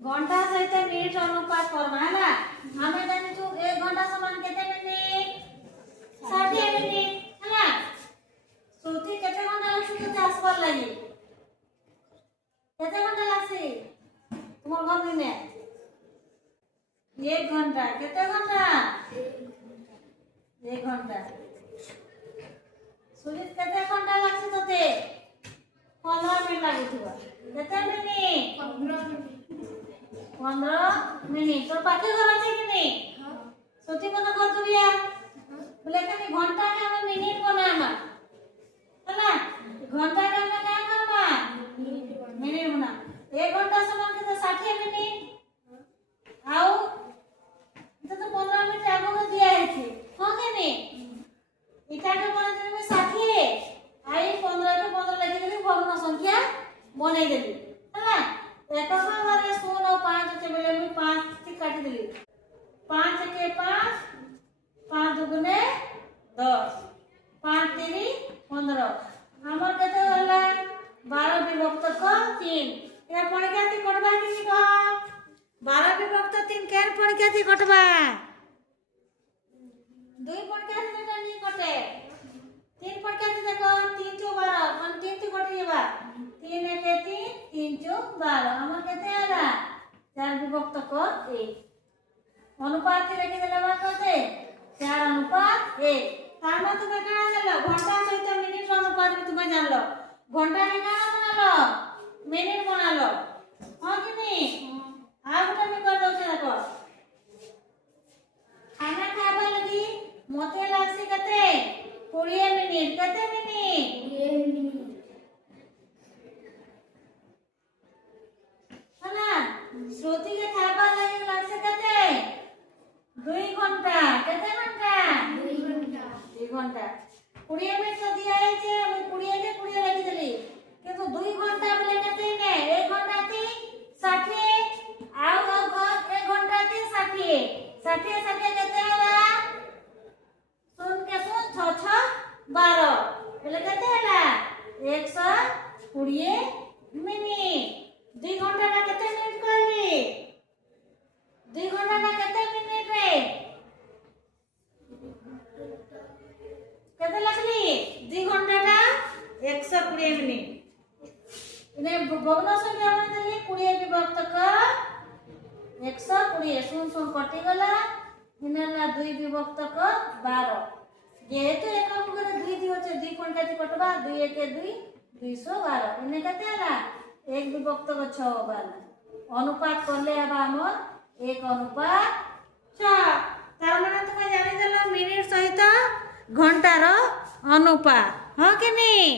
घंटा सहित मिनिट अनुपात करमा है हमें जानी छु 1 घंटा समान केते मिनिट 60 मिनिट है ना सोती केते घंटा लागसी तो आसबार लागि केते घंटा लागसी तुमर घर दिने 1 घंटा केते घंटा 1 घंटा सुजित केते घंटा लागसी तोते 15 मिनिट लागुथिबा केते मिनिट 15 मिनिट तो पाखे घर আছে कि नहीं सोती कोन कर दुरिया बोले कि घंटा के हम मिनिट बनामा है ना घंटा के हम क्या करबा मिनिट बना 1 घंटा समान के 60 मिनिट आओ तो 15 मिनिट आगो में दिया है थी हां के नहीं इटा के बना में 60 आई 15 के 15 लगी देली भग्न संख्या बनै देली है ना एक बारे 16 और 5 के बेले में 5 से काट देली 5 के 5 5 दुगुने 10 5 3 15 हमर कते होला 12 विभक्त क 3 या पढ़ के आती कटबा कि नहीं कह 12 विभक्त 3 केन पढ़ के आती कटबा 2 पढ़ के आती तो नहीं कटे 3 पढ़ के आती देखो 3 चो 12 मन 3 से कट जेबा 3 1 3 3 चो 12 हमर कते आला 4 विभक्त क 1 अनुपात के रखी देला बा कते 4 अनुपात 1 तारमा तुमे काना देला घंटा सहित मिनिट अनुपात में तुमे जान लो घंटा के काना बना लो मिनिट बना लो हां कि नहीं आ गोटा में कर दो से देखो खाना खाबा लगी मोते लागसी कते 20 मिनिट कते मिनिट 20 मिनिट हला श्रुति के खाबा लगी लागसे कते 2 घंटा कते घंटा 2 घंटा 2 घंटा 20 मिनिट तो दिया है जे हम 20 के 20 लगी देली किंतु 2 घंटा बोले कते ने 1 घंटा थी 60 आओ 1 घंटा थी 60 60 60 कते होला सुन के सुन 6 6 12 बोले कते होला 120 मिनिट 2 घंटा ना कते मिनिट कहली 2 घंटा ना कते मिनिट रे कते लगली 2 घंटा ना 120 मिनिट इने भग्न संख्या बन देली 20 विभक्त क 120 सुन सुन कटि गला इने ना 2 विभक्त क 12 जेहेतु एकम करे 2 दी होचे 2 कोन काती कटबा 2 1 2 212 इने कते आला 1 विभक्त क 6 बाला अनुपात करले आबा हमर 1 अनुपात 6 तार माने तुमे जानि देलो मिनिट सहित घंटा रो अनुपात हां कि नहीं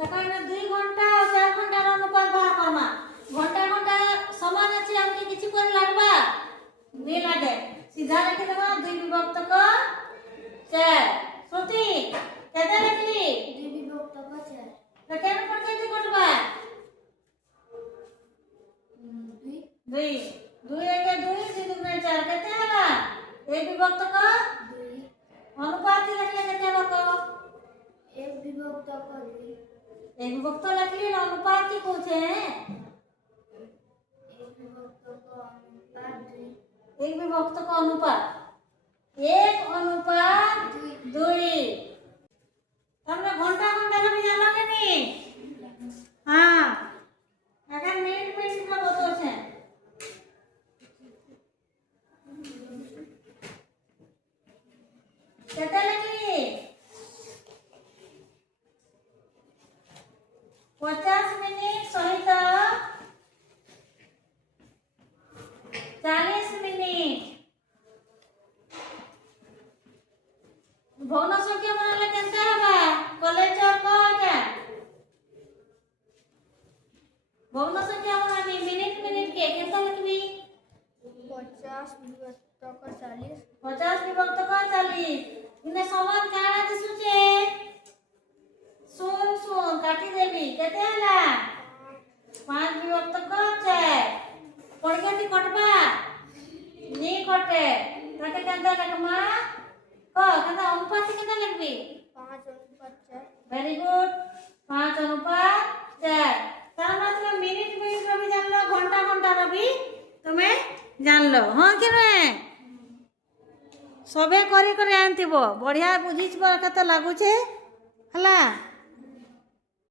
देखो ना 2 घंटा और 4 घंटा रो अनुपात बाहर करमा घंटा घंटा समान अछि हमके किछि पर लागबा नहीं लागे सीधा रखि देबा 2 विभक्त क 4 श्रुति केते लिखली 2 विभक्त क 4 तो केन पर केते कटबा 2 2 1 2 2 2 4 केते होला 1 विभक्त क 2 अनुपात लिखले केते बको 1 विभक्त क 2 एक विभक्त लिखली अनुपात की पूछे हैं 1 विभक्त का अनुपात 2 1 विभक्त का अनुपात 1 अनुपात 2 तुमने घंटा घंटा का भी जानोगे नहीं हां अगर मिनट मिनट का बताओ छे केते लिखली 50 मिनिट सहित 40 मिनिट भग्न संख्या बनाले केनते हबा कॉलेज और कोटा भग्न संख्या बनाबी मिनिट मिनिट के केनते लिखबी 50 विभक्त क 40 50 विभक्त क 40 इने समान काना दिसुचे सुन सुन काटी देबी केते हला 5 विभक्त क 4 पढ़ के कटबा नी कटे ताके केनते लिखमा क केनते अनुपात केनते लिखबी वेरी गुड 5:4 तार मतलब मिनिट मिनिट भी जान लो घंटा घंटा भी तुम्हें जान लो हाँ कि नुहे सबे करी आनथिबो बढ़िया बुझीछ तो लगुचे हला।